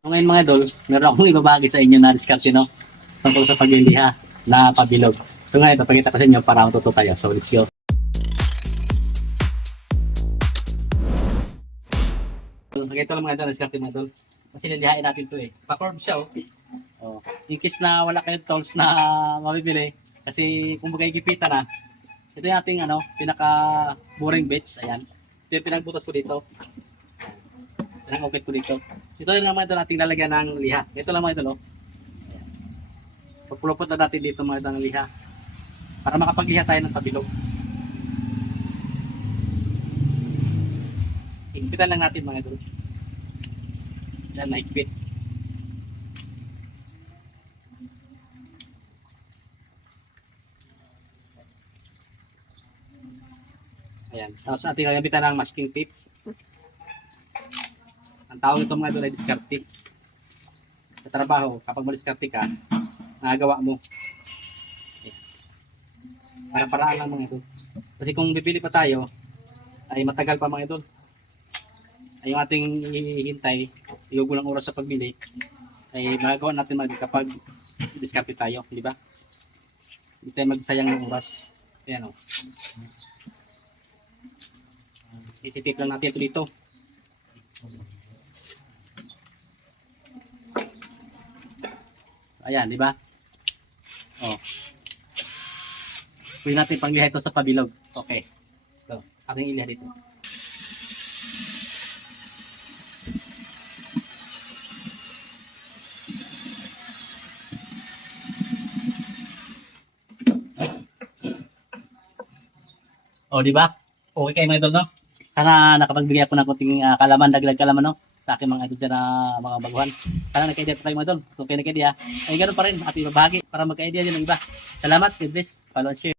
Ngayon mga idol, meron akong ibabagi sa inyo na diskarte no tungkol sa pagliliha na pabilog. So ngayon, papakita ko sa inyo para matuto tayo. So let's go. So ito lang mga idol, diskarte mga idol. Kasi lilihain natin to eh. Pa-curve siya oh. Oh. In case na wala kayong tools na mabibili, kasi kung magkikipita na, ito yung ating pinaka boring bits. Ayan. Ito yung pinagbutas ko dito. Pinag-open ko dito. Ito yung naman ito nating lalagyan ng liha. Ito lang mga ito, no? Pagpulupot na natin dito mga ito ng liha. Para makapagliha tayo ng pabilog. Higpitan lang natin mga ito. Yan, nahigpit. Ayan. Tapos ating gagamitan ng masking tape. Ang tawag nito mga ito ay diskarte. Sa trabaho, kapag madiskarte ka, nagagawa mo. Para-paraan lang mga ito. Kasi kung bibili pa tayo, ay matagal pa mga ito. Ay yung ating hihintay, igugulang oras sa pagbili, ay magagawa natin kapag diskarte tayo, di ba? Hindi tayo magsayang ng oras. Ayan o. Ititip lang natin ito dito. Ayan, di ba? Oh. Pwede natin pangliha ito sa pabilog. Okay. So, ating iliha dito. Oh, di ba? Okay kayo mga idol, no? Sana nakapagbigay ako ng konting kalaman, dagdag kalaman, no? Sa aking mga idol dyan na mga baguhan. Sana nagka-idea pa kayo mga idol. Kung kayo nagka-idea, ay ganoon pa rin. At ibabahagi para magka-idea din ng iba. Salamat, God bless. Follow and share.